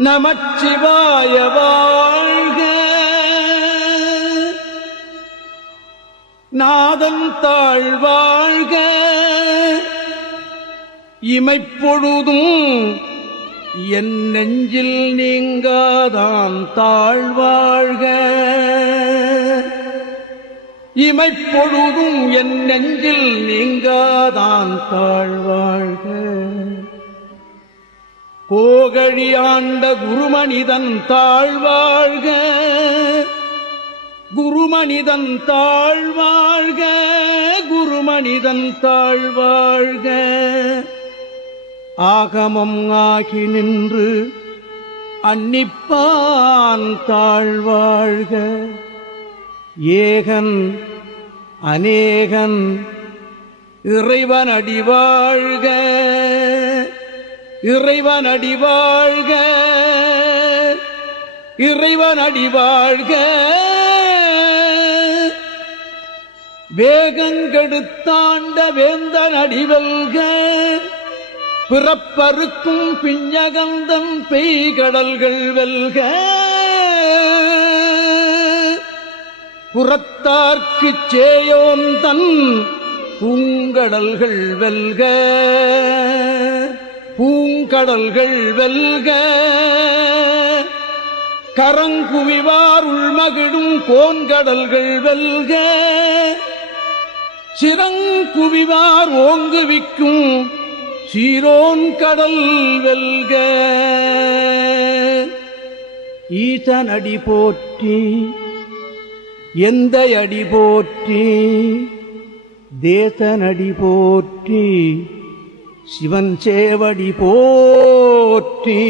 நமச்சிவாய வாழ்க. நாதன் தாழ்வாழ்க இமைப்பொழுதும் என் நெஞ்சில் நீங்காதான் தாழ்வாழ்க இமைப்பொழுதும் என் நெஞ்சில் நீங்காதான் தாழ்வாழ்க கோகழி ஆண்ட குருமனிதன் தாழ்வாழ்க. குருமனிதன் தாழ்வாழ்க குருமனிதன் தாழ்வாழ்க. ஆகமம் ஆகி நின்று அன்னிப்பான் தாழ்வாழ்க. ஏகன் அநேகன் இறைவன் அடிவாழ்க இறைவன் அடிவாழ்க இறைவன் அடிவாழ்க வேகங்கெடுத்தாண்ட வேந்தன் அடிவல்க பிறப்பருக்கும் பிஞ்சகந்தம் பெய்கடல்கள் வெல்க. புறத்தார்க்கு சேயோன் தன் பூங்கடல்கள் வெல்க. பூங்கடல்கள் வெல்க. கரங்குவிவார் உள்மகிழும் கோன்கடல்கள் வெல்க. சிறங்குவிவார் ஓங்குவிக்கும் சீரோன் கடல் வெல்க. ஈசனடி போற்றி எந்த அடி போற்றி தேசனடி போற்றி சிவன் சேவடி போற்றி.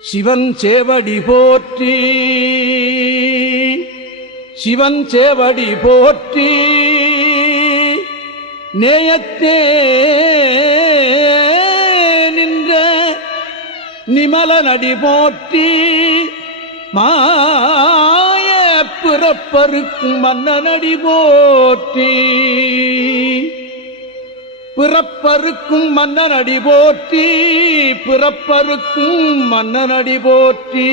சிவன் சேவடி போற்றி. சிவன் சேவடி போற்றி. நேயத்தே நின்ற நிமலனடி போற்றி. மாய பிறப்பருக்கும் மன்னனடி போற்றி. பிறப்பருக்கும் மன்னனடி போற்றி பிறப்பருக்கும் மன்னனடி போற்றி.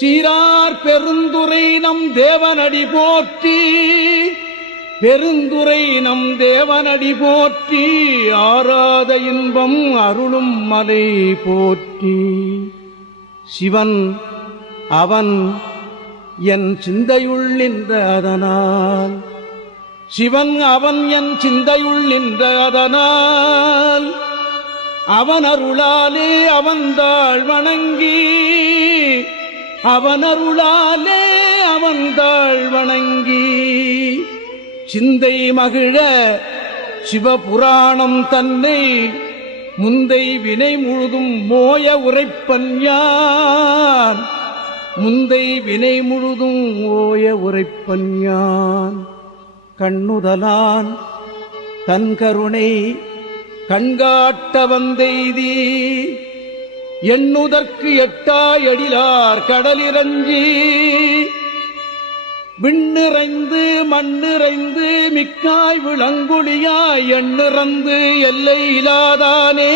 சீரார் பெருந்துரை நம் தேவனடி போற்றி பெருந்துரை நம் தேவனடி போற்றி. ஆராத இன்பம் அருளும் மலை போற்றி. சிவன் அவன் என் சிந்தையுள் நின்ற அதனால் சிவன் அவன் என் சிந்தையுள் நின்ற அதனால் அவன் அருளாலே அவன்தாள் வணங்கி அவன் அருளாலே அவன்தாள் வணங்கி சிந்தை மகிழ சிவபுராணம் தன்னை முந்தை வினை முழுதும் மோய உரைப்பன்யான் முந்தை வினை முழுதும் ஓய உரைப்பன்யான் கண்ணுதலான் தன் கருணை கண்காட்ட வந்தெய்தி எண்ணுதற்கு எட்டாய் எழிலார் கடலிறஞ்சி விண்ணிறைந்து மண்ணிறைந்து மிக்காய் விளங்குழியாய் எண்ணிறந்து எல்லை இலாதானே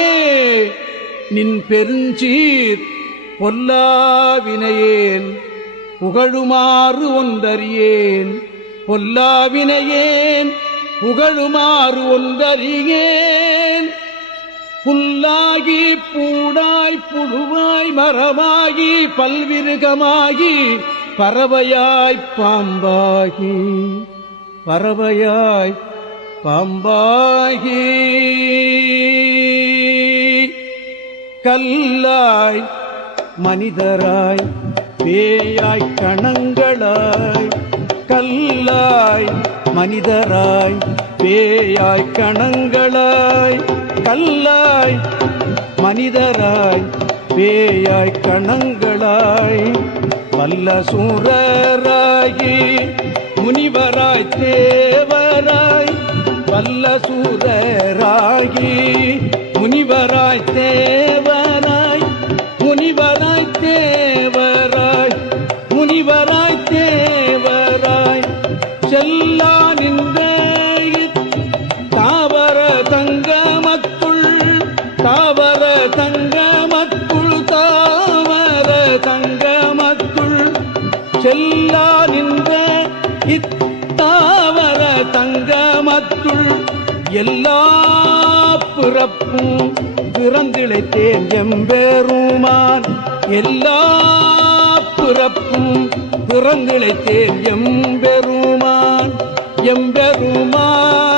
நின் பெருஞ்சீர் பொல்லாவினையேன் புகழுமாறு ஒன்றறியேன் பொல்லாவினையேன் புகழுமாறு ஒன்றறியேன். புல்லாகி பூடாய் புழுவாய் மரமாகி பல்விருகமாகி பறவையாய் பாம்பாகி பறவையாய் பாம்பாகி. கல்லாய் மனிதராய் பேயாய் கணங்களாய் கல்லாய் மனிதராய் பேயாய் கணங்களாய். கல்லாய் மனிதராய் பேயாய் கணங்களாய். வல்ல சூரராகி முனிவராய் தேவராய். வல்ல சூரராகி முனிவராய் தேவராய். எல்லா நின்ற இத்தாவர தங்கமத்துள் எல்லா பிறப்பும் பிறந்திழைத்தேன் எம்பெருமான். எல்லா பிறப்பும் பிறந்திழைத்தேன் எம்பெருமான். எம்பெருமான்